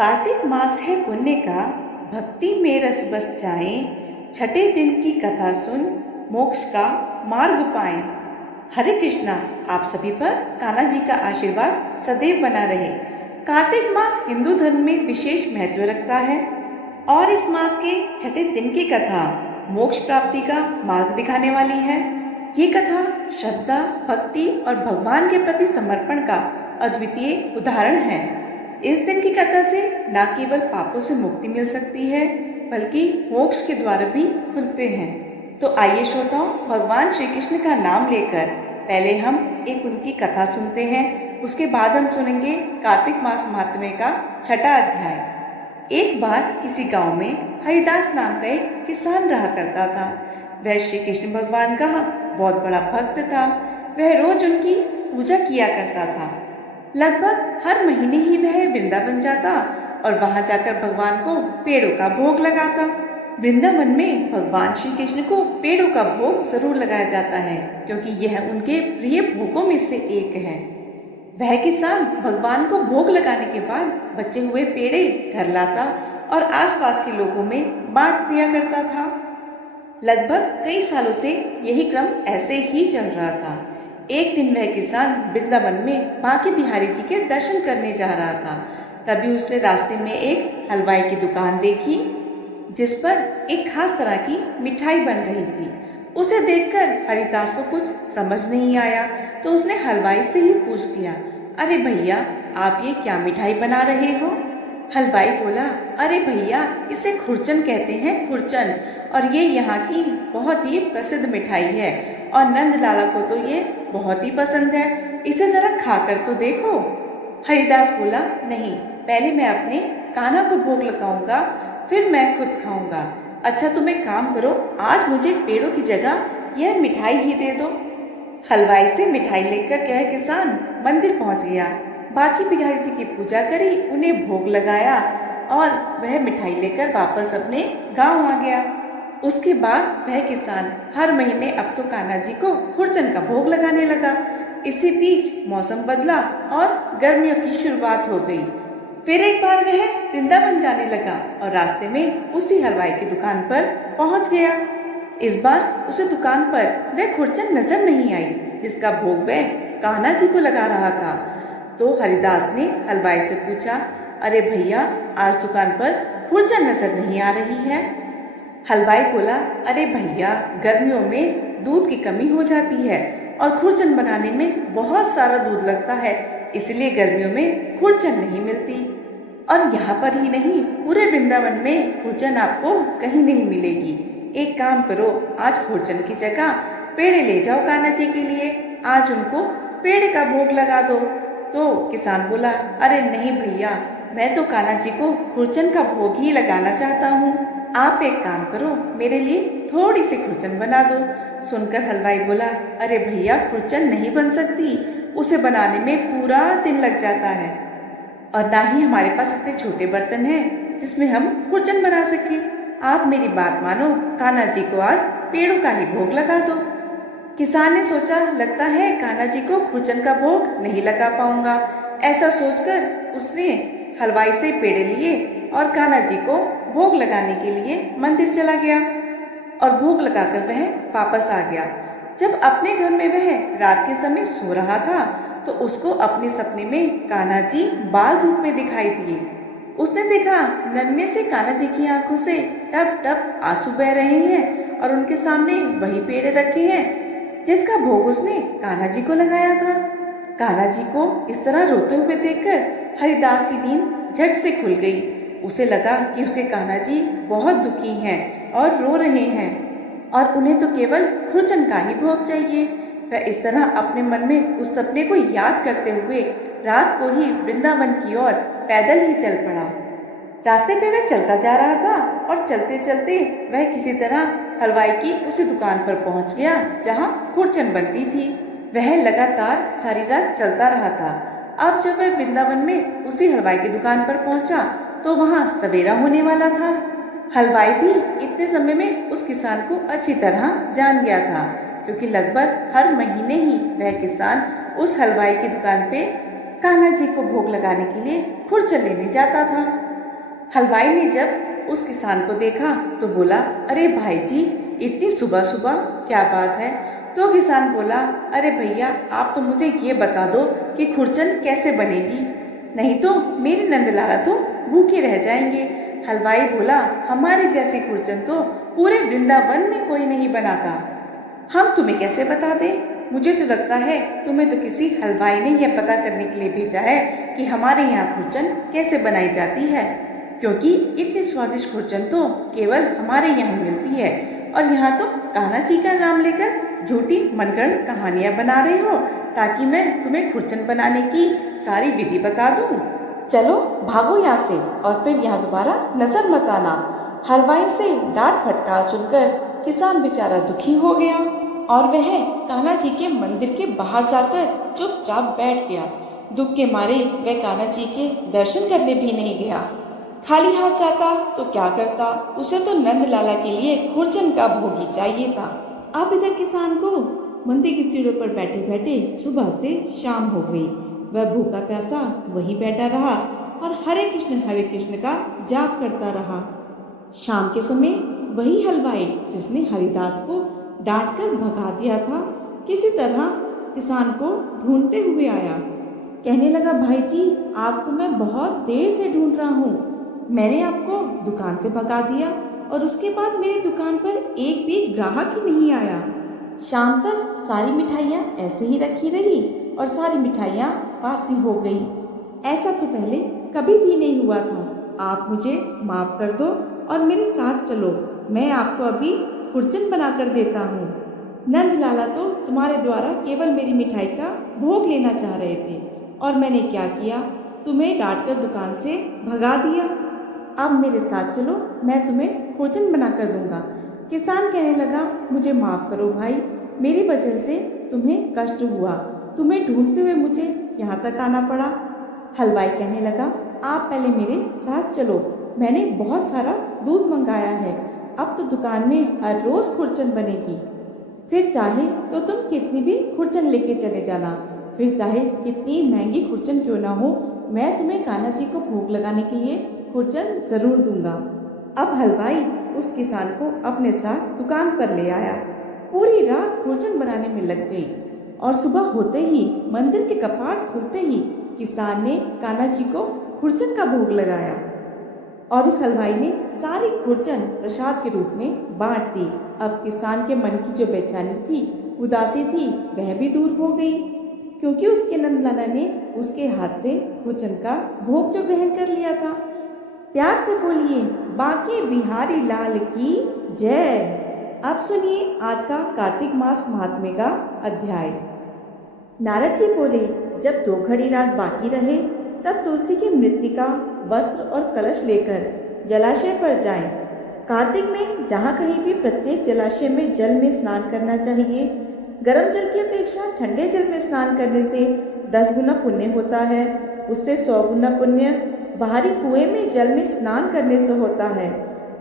कार्तिक मास है पुण्य का, भक्ति में रस बस जाए। छठे दिन की कथा सुन, मोक्ष का मार्ग पाएं। हरे कृष्णा। आप सभी पर कान्हा जी का आशीर्वाद सदैव बना रहे। कार्तिक मास हिंदू धर्म में विशेष महत्व रखता है और इस मास के छठे दिन की कथा मोक्ष प्राप्ति का मार्ग दिखाने वाली है। ये कथा श्रद्धा, भक्ति और भगवान के प्रति समर्पण का अद्वितीय उदाहरण है। इस दिन की कथा से न केवल पापों से मुक्ति मिल सकती है, बल्कि मोक्ष के द्वार भी खुलते हैं। तो आइए श्रोताओं, भगवान श्री कृष्ण का नाम लेकर पहले हम एक उनकी कथा सुनते हैं। उसके बाद हम सुनेंगे कार्तिक मास महात्म्य का छठा अध्याय। एक बार किसी गांव में हरिदास नाम का एक किसान रहा करता था। वह श्री कृष्ण भगवान का बहुत बड़ा भक्त था। वह रोज उनकी पूजा किया करता था। लगभग हर महीने ही वह वृंदावन जाता और वहां जाकर भगवान को पेड़ों का भोग लगाता। वृंदावन में भगवान श्री कृष्ण को पेड़ों का भोग जरूर लगाया जाता है, क्योंकि यह उनके प्रिय भोगों में से एक है। वह किसान भगवान को भोग लगाने के बाद बचे हुए पेड़े घर लाता और आसपास के लोगों में बांट दिया करता था। लगभग कई सालों से यही क्रम ऐसे ही चल रहा था। एक दिन वह किसान वृंदावन में बांके बिहारी जी के दर्शन करने जा रहा था। तभी उसने रास्ते में एक हलवाई की दुकान देखी, जिस पर एक खास तरह की मिठाई बन रही थी। उसे देखकर हरिदास को कुछ समझ नहीं आया, तो उसने हलवाई से ही पूछ दिया, अरे भैया, आप ये क्या मिठाई बना रहे हो? हलवाई बोला, अरे भैया, इसे खुरचन कहते हैं, खुरचन, और ये यहाँ की बहुत ही प्रसिद्ध मिठाई है और नंद लाला को तो ये बहुत ही पसंद है। इसे जरा खाकर तो देखो। हरिदास बोला, नहीं, पहले मैं अपने कान्हा को भोग लगाऊंगा, फिर मैं खुद खाऊंगा। अच्छा, तुम एक काम करो, आज मुझे पेड़ों की जगह यह मिठाई ही दे दो। हलवाई से मिठाई लेकर वह किसान मंदिर पहुंच गया। बांके बिहारी जी की पूजा करी, उन्हें भोग लगाया और वह मिठाई लेकर वापस अपने गांव आ गया। उसके बाद वह किसान हर महीने अब तो कान्हा जी को खुरचन का भोग लगाने लगा। इसी बीच मौसम बदला और गर्मियों की शुरुआत हो गई। फिर एक बार वह वृंदावन जाने लगा और रास्ते में उसी हलवाई की दुकान पर पहुंच गया। इस बार उसे दुकान पर वह खुरचन नजर नहीं आई, जिसका भोग वह कान्हा जी को लगा रहा था। तो हरिदास ने हलवाई से पूछा, अरे भैया, आज दुकान पर खुरचन नजर नहीं आ रही है। हलवाई बोला, अरे भैया, गर्मियों में दूध की कमी हो जाती है और खुरचन बनाने में बहुत सारा दूध लगता है, इसलिए गर्मियों में खुरचन नहीं मिलती। और यहाँ पर ही नहीं, पूरे वृंदावन में खुरचन आपको कहीं नहीं मिलेगी। एक काम करो, आज खुरचन की जगह पेड़े ले जाओ कान्हा जी के लिए, आज उनको पेड़े का भोग लगा दो। तो किसान बोला, अरे नहीं भैया, मैं तो कान्हा जी को खुरचन का भोग ही लगाना चाहता हूँ। आप एक काम करो, मेरे लिए थोड़ी सी खुरचन बना दो। सुनकर हलवाई बोला, अरे भैया, खुरचन नहीं बन सकती, उसे बनाने में पूरा दिन लग जाता है और ना ही हमारे पास इतने छोटे बर्तन हैं जिसमें हम खुरचन बना सके। आप मेरी बात मानो, कान्हा जी को आज पेड़ों का ही भोग लगा दो। किसान ने सोचा, लगता है कान्हा जी को खुरचन का भोग नहीं लगा पाऊंगा। ऐसा सोचकर उसने हलवाई से पेड़े लिए और कान्हा जी को भोग लगाने के लिए मंदिर चला गया और भोग लगाकर वह वापस आ गया। जब अपने घर में वह रात के समय सो रहा था, तो उसको अपने सपने में कान्हा जी बाल रूप में दिखाई दिए। उसने देखा, नन्हे से कान्हा जी की आंखों से टप टप आंसू बह रहे हैं और उनके सामने वही पेड़े रखे हैं जिसका भोग उसने कान्हा जी को लगाया था। कान्हा जी को इस तरह रोते हुए देखकर हरिदास की नींद झट से खुल गई। उसे लगा कि उसके कान्हा जी बहुत दुखी हैं और रो रहे हैं और उन्हें तो केवल खुरचन का ही भोग चाहिए। वह इस तरह अपने मन में उस सपने को याद करते हुए रात को ही वृंदावन की ओर पैदल ही चल पड़ा। रास्ते पे वह चलता जा रहा था और चलते चलते वह किसी तरह हलवाई की उसी दुकान पर पहुंच गया जहां खुरचन बनती थी। वह लगातार सारी रात चलता रहा था। अब जब वह वृंदावन में उसी हलवाई की दुकान पर पहुंचा, तो वहां सवेरा होने वाला था। हलवाई भी इतने समय में उस किसान को अच्छी तरह जान गया था, क्योंकि लगभग हर महीने ही वह किसान उस हलवाई की दुकान पे कान्हा जी को भोग लगाने के लिए खुरचन लेने जाता था। हलवाई ने जब उस किसान को देखा तो बोला, अरे भाई जी, इतनी सुबह सुबह क्या बात है? तो किसान बोला, अरे भैया, आप तो मुझे ये बता दो कि खुरचन कैसे बनेगी, नहीं तो मेरे नंदलाला तो भूखे रह जाएंगे। हलवाई बोला, हमारे जैसी खुरचन तो पूरे वृंदावन में कोई नहीं बनाता, हम तुम्हें कैसे बता दें? मुझे तो लगता है तुम्हें तो किसी हलवाई ने यह पता करने के लिए भेजा है कि हमारे यहाँ खुरचन कैसे बनाई जाती है, क्योंकि इतनी स्वादिष्ट खुरचन तो केवल हमारे यहाँ मिलती है, और यहाँ तो कान्हा जी का नाम लेकर झूठी मनगढ़ंत कहानियाँ बना रहे हो ताकि मैं तुम्हें खुरचन बनाने की सारी विधि बता दूँ। चलो भागो यहाँ से और फिर यहाँ दोबारा नजर मत आना। हलवाई से डांट फटकार सुनकर किसान बेचारा दुखी हो गया और वह कान्हा जी के मंदिर के बाहर जाकर चुपचाप बैठ गया। दुख के मारे वह कान्हा जी के दर्शन करने भी नहीं गया। खाली हाथ जाता तो क्या करता, उसे तो नंदलाला के लिए खुरचन का भोग ही चाहिए था। अब इधर किसान को मंदिर की सीढ़ियों पर बैठे बैठे सुबह से शाम हो गई। वह भूखा प्यासा वहीं बैठा रहा और हरे कृष्ण का जाप करता रहा। शाम के समय वही हलवाई जिसने हरिदास को डांटकर भगा दिया था, किसी तरह किसान को ढूंढते हुए आया। कहने लगा, भाई जी, आपको मैं बहुत देर से ढूंढ रहा हूँ। मैंने आपको दुकान से भगा दिया और उसके बाद मेरी दुकान पर एक भी ग्राहक ही नहीं आया। शाम तक सारी मिठाइयाँ ऐसे ही रखी रही और सारी मिठाइयाँ बासी हो गई। ऐसा तो पहले कभी भी नहीं हुआ था। आप मुझे माफ़ कर दो और मेरे साथ चलो, मैं आपको अभी खुरचन बना कर देता हूँ। नंदलाला तो तुम्हारे द्वारा केवल मेरी मिठाई का भोग लेना चाह रहे थे और मैंने क्या किया, तुम्हें डांट कर दुकान से भगा दिया। अब मेरे साथ चलो, मैं तुम्हें खुरचन बना कर दूंगा। किसान कहने लगा, मुझे माफ़ करो भाई, मेरी वजह से तुम्हें कष्ट हुआ, तुम्हें ढूंढते हुए मुझे यहाँ तक आना पड़ा। हलवाई कहने लगा, आप पहले मेरे साथ चलो, मैंने बहुत सारा दूध मंगाया है, अब तो दुकान में हर रोज़ खुरचन बनेगी। फिर चाहे तो तुम कितनी भी खुरचन लेके चले जाना, फिर चाहे कितनी महंगी खुरचन क्यों ना हो, मैं तुम्हें कान्हा जी को भोग लगाने के लिए खुरचन ज़रूर दूंगा। अब हलवाई उस किसान को अपने साथ दुकान पर ले आया। पूरी रात खुरचन बनाने में लग गई और सुबह होते ही मंदिर के कपाट खुलते ही किसान ने कान्हा जी को खुरचन का भोग लगाया और उस हलवाई ने सारी खुरचन प्रसाद के रूप में बांट दी। अब किसान के मन की जो बेचैनी थी, उदासी थी, वह भी दूर हो गई, क्योंकि उसके नंदलाला ने उसके हाथ से खुरचन का भोग जो ग्रहण कर लिया था। प्यार से बोलिए, बांके बिहारी लाल की जय। अब सुनिए आज का कार्तिक मास महात्म्य का अध्याय। नारद जी बोले, जब 2 घड़ी रात बाकी रहे तब तुलसी की मृत्तिका, वस्त्र और कलश लेकर जलाशय पर जाएं। कार्तिक में जहाँ कहीं भी प्रत्येक जलाशय में जल में स्नान करना चाहिए। गर्म जल की अपेक्षा ठंडे जल में स्नान करने से 10 गुना पुण्य होता है, उससे 100 गुना पुण्य बाहरी कुएं में जल में स्नान करने से होता है,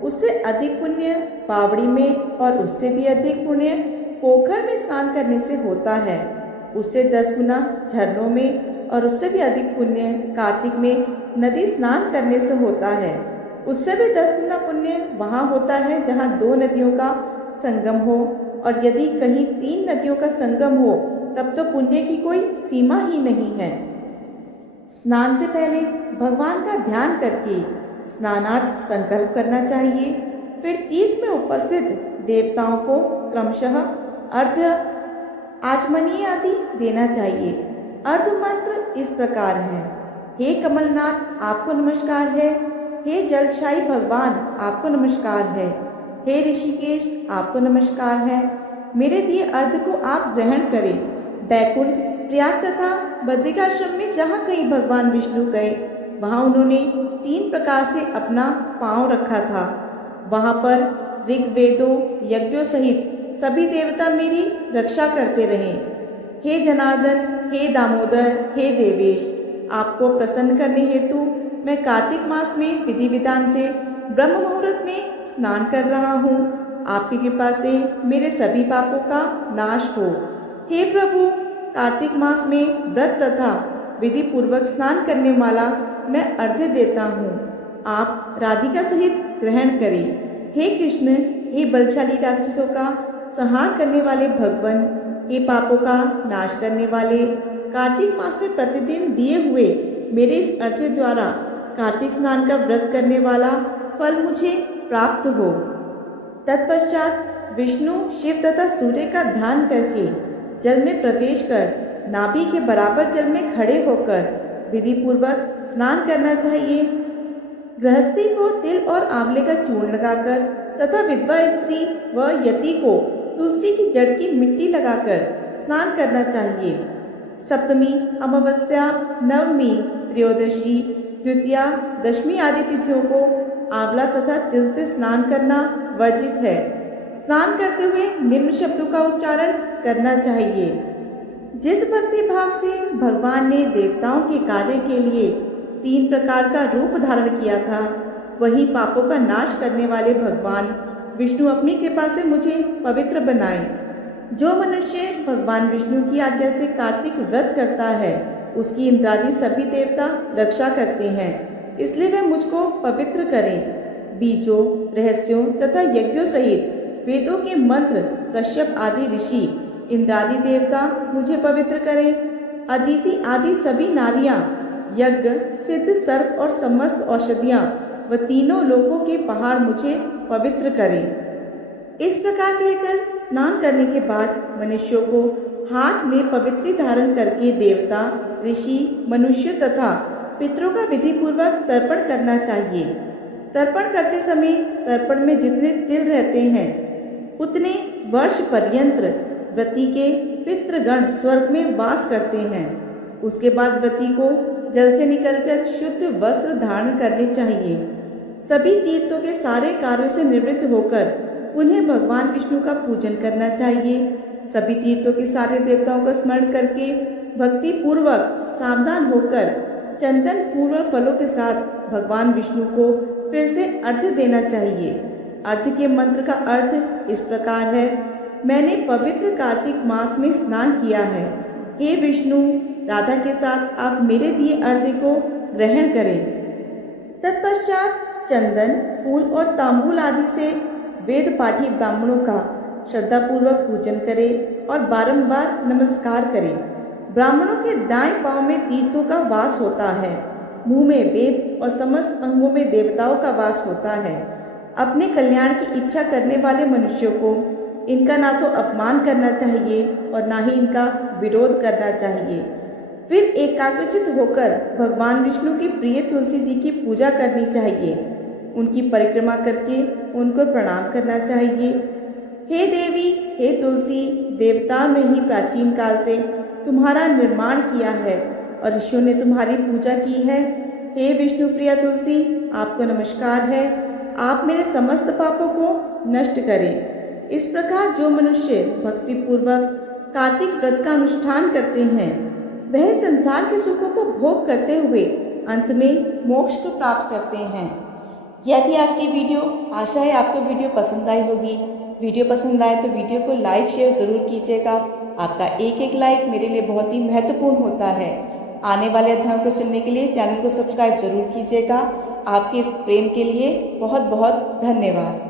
उससे अधिक पुण्य बावड़ी में और उससे भी अधिक पुण्य पोखर में स्नान करने से होता है, उससे 10 गुना झरनों में और उससे भी अधिक पुण्य कार्तिक में नदी स्नान करने से होता है, उससे भी 10 गुना पुण्य वहाँ होता है जहाँ 2 नदियों का संगम हो, और यदि कहीं 3 नदियों का संगम हो तब तो पुण्य की कोई सीमा ही नहीं है। स्नान से पहले भगवान का ध्यान करके स्नानार्थ संकल्प करना चाहिए। फिर तीर्थ में उपस्थित देवताओं को क्रमशः अर्घ्य, आचमनीय आदि देना चाहिए। अर्घ्य मंत्र इस प्रकार है, हे कमलनाथ आपको नमस्कार है, हे जलशाही भगवान आपको नमस्कार है, हे ऋषिकेश आपको नमस्कार है, मेरे दिए अर्घ्य को आप ग्रहण करें। बैकुंठ, प्रयाग तथा बद्रिकाश्रम में जहाँ कहीं भगवान विष्णु गए वहाँ उन्होंने 3 प्रकार से अपना पांव रखा था। वहाँ पर ऋग्वेदों यज्ञों सहित सभी देवता मेरी रक्षा करते रहे। हे जनार्दन, हे दामोदर, हे देवेश, आपको प्रसन्न करने हेतु मैं कार्तिक मास में विधि विधान से ब्रह्म मुहूर्त में स्नान कर रहा हूँ। आपकी कृपा से मेरे सभी पापों का नाश हो। हे प्रभु, कार्तिक मास में व्रत तथा विधि पूर्वक स्नान करने वाला मैं अर्घ्य देता हूँ। आप राधिका सहित ग्रहण करें। हे कृष्ण, हे बलशाली राक्षसों का संहार करने वाले भगवान, हे पापों का नाश करने वाले, कार्तिक मास में प्रतिदिन दिए हुए मेरे इस अर्घ्य द्वारा कार्तिक स्नान का व्रत करने वाला फल मुझे प्राप्त हो। तत्पश्चात विष्णु, शिव तथा सूर्य का ध्यान करके जल में प्रवेश कर नाभि के बराबर जल में खड़े होकर विधि पूर्वक स्नान करना चाहिए। गृहस्थी को तिल और आंवले का चूर्ण लगाकर तथा विधवा स्त्री व यति को तुलसी की जड़ की मिट्टी लगाकर स्नान करना चाहिए। सप्तमी, अमावस्या, नवमी, त्रयोदशी, द्वितीया, दशमी आदि तिथियों को आंवला तथा तिल से स्नान करना वर्जित है। स्नान करते हुए निम्न शब्दों का उच्चारण करना चाहिए। जिस भक्ति भाव से भगवान ने देवताओं के कार्य के लिए 3 प्रकार का रूप धारण किया था, वही पापों का नाश करने वाले भगवान विष्णु अपनी कृपा से मुझे पवित्र बनाए। जो मनुष्य भगवान विष्णु की आज्ञा से कार्तिक व्रत करता है, उसकी इंद्रादि सभी देवता रक्षा करते हैं, इसलिए वह मुझको पवित्र करें। बीजों, रहस्यों तथा यज्ञों सहित वेदों के मंत्र, कश्यप आदि ऋषि, इंद्रादि देवता मुझे पवित्र करें। अदिति आदि सभी नारियां, यज्ञ, सिद्ध, सर्प और समस्त औषधियां व तीनों लोकों के पहाड़ मुझे पवित्र करें। इस प्रकार कहकर स्नान करने के बाद मनुष्यों को हाथ में पवित्री धारण करके देवता, ऋषि, मनुष्य तथा पितरों का विधि पूर्वक तर्पण करना चाहिए। तर्पण करते समय तर्पण में जितने तिल रहते हैं, उतने वर्ष पर्यंत व्रती के पितृगण स्वर्ग में वास करते हैं। उसके बाद व्रती को जल से निकलकर शुद्ध वस्त्र धारण करने चाहिए। सभी तीर्थों के सारे कार्यों से निवृत्त होकर उन्हें भगवान विष्णु का पूजन करना चाहिए। सभी तीर्थों के सारे देवताओं का स्मरण करके भक्ति पूर्वक सावधान होकर चंदन, फूल और फलों के साथ भगवान विष्णु को फिर से अर्घ्य देना चाहिए। अर्घ्य के मंत्र का अर्थ इस प्रकार है: मैंने पवित्र कार्तिक मास में स्नान किया है। हे विष्णु, राधा के साथ आप मेरे दिए अर्घ्य को ग्रहण करें। तत्पश्चात चंदन, फूल और तांबूल आदि से वेद पाठी ब्राह्मणों का श्रद्धापूर्वक पूजन करें और बारंबार नमस्कार करें। ब्राह्मणों के दाएं पांव में तीर्थों का वास होता है, मुंह में वेद और समस्त अंगों में देवताओं का वास होता है। अपने कल्याण की इच्छा करने वाले मनुष्यों को इनका ना तो अपमान करना चाहिए और ना ही इनका विरोध करना चाहिए। फिर एकाग्रचित होकर भगवान विष्णु की प्रिय तुलसी जी की पूजा करनी चाहिए। उनकी परिक्रमा करके उनको प्रणाम करना चाहिए। हे देवी, हे तुलसी, देवताओं ने ही प्राचीन काल से तुम्हारा निर्माण किया है और ऋषियों ने तुम्हारी पूजा की है। हे विष्णु प्रिया तुलसी, आपको नमस्कार है। आप मेरे समस्त पापों को नष्ट करें। इस प्रकार जो मनुष्य भक्ति पूर्वक कार्तिक व्रत का अनुष्ठान करते हैं, वह संसार के सुखों को भोग करते हुए अंत में मोक्ष को प्राप्त करते हैं। यह थी आज की वीडियो। आशा है आपको वीडियो पसंद आई होगी। वीडियो पसंद आए तो वीडियो को लाइक शेयर ज़रूर कीजिएगा। आपका एक एक लाइक मेरे लिए बहुत ही महत्वपूर्ण होता है। आने वाले अध्यायों को सुनने के लिए चैनल को सब्सक्राइब जरूर कीजिएगा। आपके इस प्रेम के लिए बहुत बहुत धन्यवाद।